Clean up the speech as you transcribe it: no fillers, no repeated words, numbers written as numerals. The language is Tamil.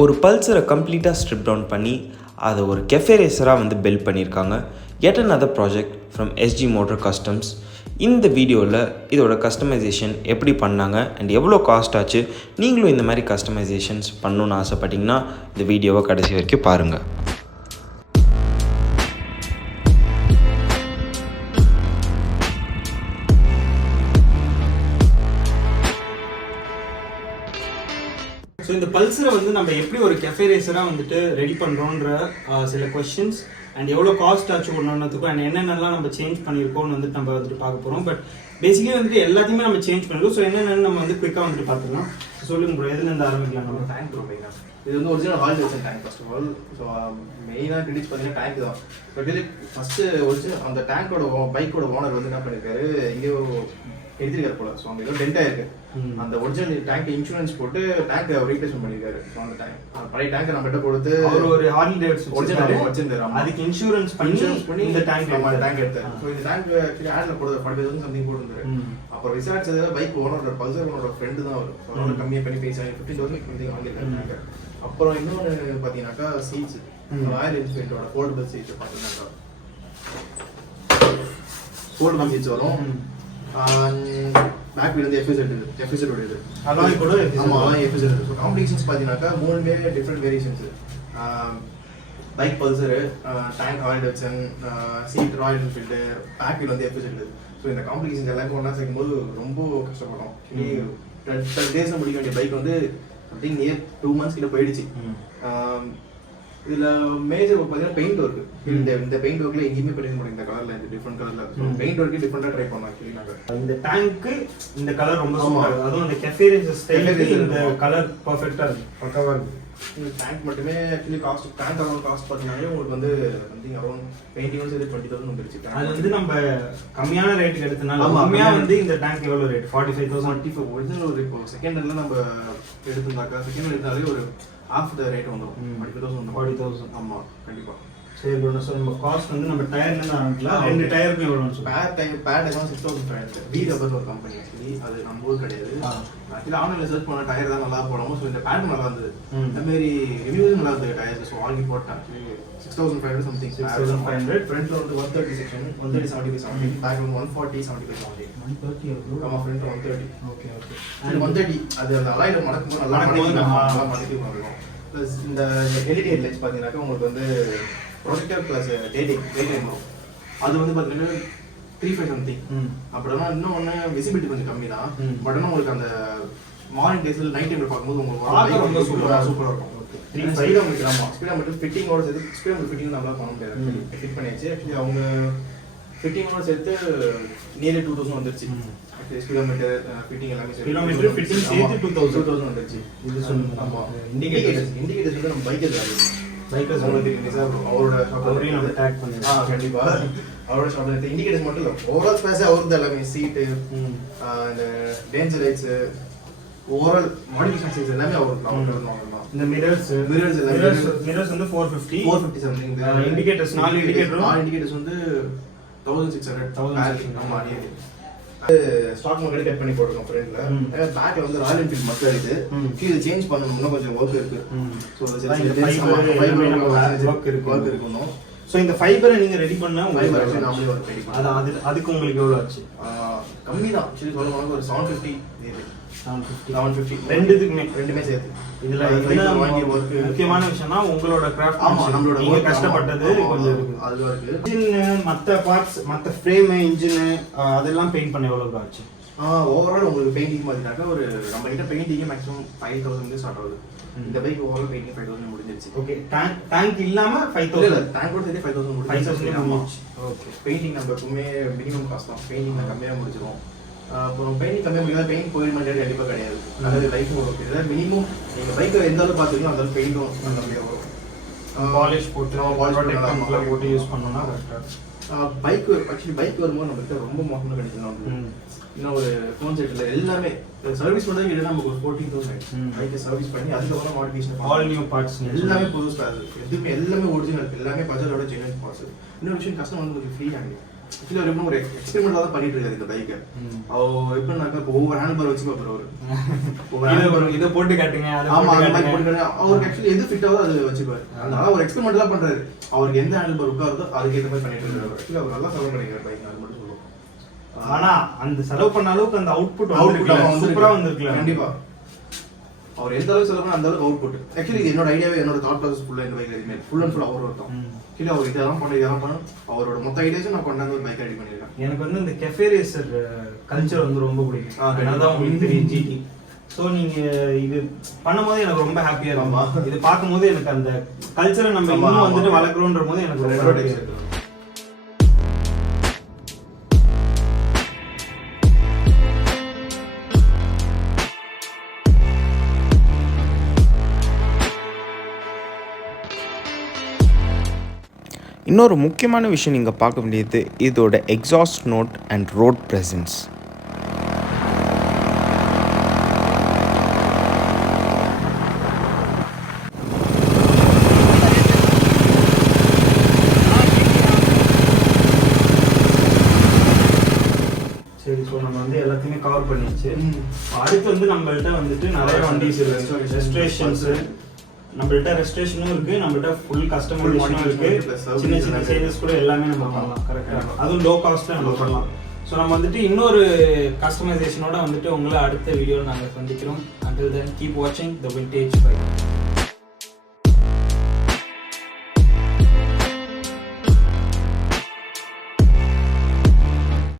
ஒரு பல்சரை கம்ப்ளீட்டாக ஸ்ட்ரிப் டவுன் பண்ணி அதை ஒரு கெஃபே ரேசராக வந்து பில்ட் பண்ணியிருக்காங்க. yet another project from sgmotor customs. இந்த வீடியோவில் இதோட கஸ்டமைசேஷன் எப்படி பண்ணாங்க அண்ட் எவ்வளோ காஸ்ட் ஆச்சு, நீங்களும் இந்த மாதிரி கஸ்டமைசேஷன்ஸ் பண்ணணுன்னு ஆசைப்பட்டீங்கன்னா இந்த வீடியோவை கடைசி வரைக்கும் பாருங்கள். ஸோ இந்த பல்சரை வந்து நம்ம எப்படி ஒரு கெஃபே ரேசராக வந்துட்டு ரெடி பண்ணுறோன்ற சில கொஸ்டின்ஸ் அண்ட் எவ்வளோ காஸ்ட் ஆச்சு ஒன்றுத்துக்கும் அண்ட் என்னென்னலாம் நம்ம சேஞ்ச் பண்ணியிருக்கோம்னு வந்துட்டு நம்ம வந்துட்டு பார்க்க போகிறோம். பட் பேசிக்கலி வந்துட்டு எல்லாத்தையுமே நம்ம சேஞ்ச் பண்ணிருக்கோம். ஸோ என்னென்னு நம்ம வந்து குயிக்காக வந்துட்டு பார்த்துக்கலாம். சொல்லுங்க ப்ரோ, எதுலேருந்து ஆரம்பிக்கலாம்? நம்ம டேங்க் ப்ரோ மெயினாக இது வந்து ஒரிஜினல் ஹால் வச்ச tank first of all. So மெயினாக கிரெடிட்ஸ் பார்த்தீங்கன்னா டேங்க் தான். பட் இது ஃபஸ்ட்டு ஒரிஜினல் அந்த டேங்கோட பைக்கோட ஓனர் வந்து என்ன பண்ணியிருக்காரு, எங்கேயோ எடுத்துருக்காரு போல. ஸோ அங்கே ஏதோ டென்ட்டாக இருக்கு. அந்த ஒரிஜினல் டேங்க் இன்சூரன்ஸ் போட்டு டேங்க் ரீப்ளேஸ்மெண்ட் பண்ணியிருக்காரு. ஸோ அந்த டேங்க் பழைய டேங்கை நம்ம கிட்ட கொடுத்து ஒரு ஹார்லி டேவிட்சன் ஒரிஜினல் வச்சிருந்தாரு. அதுக்கு இன்சூரன்ஸ் பண்ணி இந்த டேங்க் டேங்க் எடுத்தாரு. ஸோ இந்த டேங்க் ஆக்சுவலி ஆட்ல போடுறது 40,000 சம்திங் போட்டுருந்தாரு. அப்புறம் விசாரிச்சது பைக் ஓனரோட பல்சர் ஓனரோட ஃப்ரெண்டு தான் அவர். அதோட கம்மியாக பண்ணி பேசி 50,000 சம்திங் வாங்கியிருக்காரு. அப்புறம் இன்னொன்று பார்த்தீங்கன்னாக்கா சீட்ஸ், ராயல் என்ஃபீல்டோட ஃபோல்டபிள் சீட்ஸ் பார்த்தீங்கன்னாக்கா ஃபோல்டபிள் சீட்ஸ் வரும். பேக் வீல் வந்து எஃப்எஸ்எல் உடையது. அலாய் கூட ஆமாம், அலாய் எஃப்எஸ்எல். ஸோ காம்படிஷன்ஸ் பார்த்தீங்கன்னாக்கா மூணுமே different variations. Bike Pulsar, tank Royal Davidson, seat Royal Enfield, back wheel வந்து எஃப்எஸ்எல். ஸோ இந்த காம்படிஷன்ஸ் எல்லாமே ஒன்றா சேர்க்கும்போது ரொம்ப கஷ்டப்படும். 12 days முடிக்க வேண்டிய பைக் வந்து சம்திங் நியர் 2 months கிட்ட போயிடுச்சு. இதுல மேஜர் பார்த்தீங்கன்னா பெயிண்ட் ஒர்க். இந்த பெயிண்ட் ஒர்க்ல எங்கேயுமே பண்ணிக்க முடியும். இந்த கலர்ல இந்த டிஃப்ரெண்ட் கலர்ல பெயிண்ட் ஒர்க்கு டிஃப்ரெண்டா ட்ரை பண்ணோம். ஆக்சுவலி நாங்கள் இந்த டேங்க்கு இந்த கலர் ரொம்ப சூப்பரா இருக்கு. அதுவும் இந்த கெஃபே ரேசர் ஸ்டைலுக்கு இந்த கலர் பெர்ஃபெக்ட்டா இருக்கு, பக்காவா இருக்கு. இந்த டேங்க் மட்டுமே actually cost tank around cost பார்த்தீங்கன்னா உங்களுக்கு வந்து சம்திங் அரௌண்ட் பெயிண்டிங் வந்து 20,000 வந்துருச்சு. அது வந்து நம்ம கம்மியான ரேட்டுக்கு எடுத்தனால கம்மியா வந்து இந்த டேங்க் எவ்வளவு ரேட்? 45,000. ஒரிஜினல் ஒரு இப்போ செகண்ட் ஹேண்ட்ல நம்ம எடுத்துட்டாக்கா செகண்ட் ஹேண்ட் எடுத்தாலே ஒரு half the rate வந்துடும். 40,000. ஆமாம், கண்டிப்பாக. சரி ப்ரோ, ஸோ நம்ம காஸ்ட் வந்து நம்ம டயர்லேருந்து ஆரம்பிக்கலாம். 2 டயருக்கு எவ்வளோ? பேட் தான் 6,500. ரப்பர் ஒரு கம்பெனி ஆக்சுவலி, அது நம்ம ஊர் கிடையாது. ஆக்சுவலி ஆன்லைனில் சர்ச் பண்ண டயர் தான் நல்லா போடணும். ஸோ இந்த பேட் நல்லா இருந்தது, இந்த மாதிரி ரிவ்யூஸும் நல்லா இருந்தது டயர். ஸோ வாங்கி போட்டேன். Actually 6,500 something. 6,500. ஃப்ரண்ட்ல வந்து 130 செக்ஷன், 130 75 70. பேக் வந்து 140 75 70. 130. ஆமாம், ஃப்ரண்ட் 130. ஓகே. அது 130 அது அந்த அலையில் மடக்கும்போது நல்லா மடக்கி வந்துடும். ப்ளஸ் இந்த எல்இடி ஹெட்லைட்ஸ் பார்த்தீங்கன்னாக்கா உங்களுக்கு வந்து ப்ரொஜெக்டர் ப்ளஸ் டே டைம் வரும். அது வந்து பார்த்தீங்கன்னா 35 சம்திங். அப்படின்னா இன்னொன்று விசிபிலிட்டி கொஞ்சம் கம்மி தான். பட் ஆனால் உங்களுக்கு அந்த மார்னிங் டேஸில் நைட் டைமில் பார்க்கும்போது உங்களுக்கு ரொம்ப சூப்பராக இருக்கும். ஸ்பீடாக உங்களுக்கு ஆமாம், ஸ்பீடாக மட்டும் ஃபிட்டிங்கோட சேர்த்து ஸ்பீடாக ஃபிட்டிங் நம்மளால் பண்ண முடியாது. ஃபிட் பண்ணியாச்சு. ஆக்சுவலி அவங்க ஃபிட்டிங்கோட சேர்த்து நியர்லி 2,000 வந்துருச்சு. ஸ்பீடோமீட்டர் ஃபிட்டிங் எல்லாமே ஸ்பீடோமீட்டர் ஃபிட்டிங் சேர்த்து 2,000 வந்துருச்சு. இது சொல்லுங்க. ஆமாம், இண்டிகேட்டர்ஸ் வந்து நம்ம பைக்கர்ஸ் உங்களுக்கு அவரோட ஷாப்லையும் நம்ம டேக் பண்ணிடலாம். கண்டிப்பாக அவரோட ஷாப்ல இண்டிகேட்டர்ஸ் மட்டும் இல்லை, ஓவரால் ஸ்பேஸே அவருக்கு எல்லாமே சீட்டு, இந்த டேஞ்சர் லைட்ஸு, ஓவரால் மாடிஃபிகேஷன்ஸ் எல்லாமே அவருக்கு வாங்கலாம். இந்த மிரர்ஸ் வந்து 450 சம்திங். இண்டிகேட்டர்ஸ் 4 இண்டிகேட்டர்ஸ் வந்து 1,600. ஆமாம், ஸ்டாக் மார்க்கெட் கட் பண்ணி போட்டுருக்கோம் ஃப்ரண்ட்ல. பேக்ல வந்து ராயல் என்ஃபீல்ட் மக்கள் இது கீழே சேஞ்ச் பண்ணணும், இன்னும் கொஞ்சம் ஒர்க் இருக்கு. ஸோ ஒர்க் இருக்கணும். ஸோ இந்த ஃபைபரை நீங்க ரெடி பண்ணா அதுக்கு உங்களுக்கு எவ்வளோ ஆச்சு? கம்மி தான் ஆக்சுவலி சொல்ல போனால் ஒரு 750. ரெண்டுமே சேர்த்து. இதுல வாங்கி ஒர்க் முக்கியமான விஷயம்னா உங்களோட கிராஃப்ட். ஆமா, நம்மளோட நீங்க கஷ்டப்பட்டது கொஞ்சம் இருக்கு. அதுவா இருக்கு. இன்ஜின் மற்ற பார்ட்ஸ், மற்ற ஃப்ரேம், இன்ஜின் அதெல்லாம் பெயிண்ட் பண்ண எவ்வளவு ஆச்சு? ஓவரால் உங்களுக்கு பெயிண்டிங் பார்த்தீங்கன்னாக்கா ஒரு நம்ம கிட்ட பெயிண்டிங்கே மேக்ஸிமம் 5,000 ஸ்டார்ட் ஆகுது. இந்த பைக் ஓவரால் பெயிண்டிங் 5,000 முடிஞ்சிருச்சு. ஓகே, டேங்க் இல்லாம 5,000. டேங்க் கூட சேர்த்து 5,000 முடிஞ்சிருச்சு. ஓகே, பெயிண்டிங் நம்ம எப்பவுமே மினிமம் காஸ்ட் தான். பெயிண்டிங் கம்மியாக முடிச்சிடும். அப்புறம் பெயிண்டிங் கம்மியாக முடியாது, பெயிண்ட் போயிட மாட்டேன் கண்டிப்பாக கிடையாது. அதாவது லைஃப் ஓகே, அதாவது மினிமம் நீங்கள் பைக்கை எந்த அளவுக்கு பார்த்துக்கணும் அந்த பெயிண்டும் கம்மியாக வரும். பாலிஷ் போட்டு யூஸ் பண்ணோம்னா கரெக்டாக. பைக் ஆக்சுவலி பைக் வரும்போது நம்மகிட்ட ரொம்ப மோசமான கண்டிஷன். இன்னும் ஒரு ஃபோன் செட்டில் எல்லாமே சர்வீஸ் பண்ணுறது கிட்ட நமக்கு ஒரு 14,000 பைக்கை சர்வீஸ் பண்ணி அதுக்கப்புறம் மாடிஃபிகேஷன் ஆல் நியூ பார்ட்ஸ் எல்லாமே புது ஸ்பேர், எதுவுமே எல்லாமே ஒரிஜினல், எல்லாமே பஜாஜோட ஜென்யூன் பார்ட்ஸ். இன்னொரு விஷயம் கஸ்டமர் வந்து கொஞ்சம் ஃப்ரீ ஆகுது. ஆக்சுவலி அவர் எப்படி ஒரு எக்ஸ்பெரிமெண்ட்டாக தான் பண்ணிட்டு இருக்காரு இந்த பைக்கை. அவர் எப்படின்னாக்கா இப்போ ஒவ்வொரு ஹேண்ட் பார் வச்சு பார்ப்பாரு அவர். ஒவ்வொரு இதை போட்டு காட்டுங்க. ஆமா, அந்த மாதிரி போட்டு அவருக்கு ஆக்சுவலி எது ஃபிட் ஆகுதோ அது வச்சுப்பாரு. அதனால ஒரு எக்ஸ்பெரிமெண்ட்லாம் பண்றாரு. அவருக்கு எந்த ஹேண்ட் பார் உட்காருதோ அதுக்கு ஏற்ற மாதிரி பண்ணிட்டு இருக்காரு. ஆக்சுவலி அவர் நல்லா செலவு பண்ணிக்கிறார் பைக், அது மட்டும் சொல்லுவோம். ஆனா அந்த செலவு பண்ண அளவுக்கு அந்த அவுட்புட் சூப்பரா வந்திருக்கல. கண்டிப்பா அவர் எந்த அளவுக்கு செலவு பண்ண அந்த அளவுக்கு அவுட்புட். ஆக்சுவலி இது என்னோட ஐடியாவே, என்னோட தாட் ப்ராசஸ் ஃபுல்லா இந்த பைக்ல எதுவுமே ஃபுல் அண்ட் ஃபுல் அவர் ஒருத்தம். கீழே அவர் இதெல்லாம் பண்ண அவரோட மொத்த ஐடியாஸும் நான் கொண்டாந்து ஒரு பைக் ரெடி பண்ணிருக்கேன். எனக்கு வந்து இந்த கெஃபே ரேசர் கல்ச்சர் வந்து ரொம்ப பிடிக்கும். அதனாலதான் உங்களுக்கு தெரியும் ஜிடி. ஸோ நீங்க இது பண்ணும்போது எனக்கு ரொம்ப ஹாப்பியா இருக்கும். இது பார்க்கும்போது எனக்கு அந்த கல்ச்சரை நம்ம இன்னும் வந்துட்டு வளர்க்குறோன்ற போது எனக்கு ரொம்ப ஹாப்பியா இருக்கும். இன்னொரு முக்கியமான விஷயம் நீங்கள் பார்க்க வேண்டியது இதோட exhaust note and road presence. சரி, ஸோ நம்ம வந்து எல்லாத்தையுமே கவர் பண்ணிடுச்சு. அடுத்து வந்து நம்மள்ட்ட வந்துட்டு நிறைய வண்டிஸ் இருக்கு, ரெஜிஸ்ட்ரேஷன்ஸு. நம்மள்ட்ட ரெஜிஸ்ட்ரேஷனும் இருக்கு, நம்மள்ட்ட ஃபுல் கஸ்டமைசேஷனும் இருக்கு. சின்ன சின்ன சேஞ்சஸ் கூட எல்லாமே நம்ம பண்ணலாம். கரெக்டாக, அதுவும் லோ காஸ்ட்ல நம்ம பண்ணலாம். ஸோ நம்ம வந்துட்டு இன்னொரு கஸ்டமைசேஷனோட வந்துட்டு உங்களை அடுத்த வீடியோவில் நாங்கள் சந்திக்கிறோம். Until then, keep watching the Vintage Bike.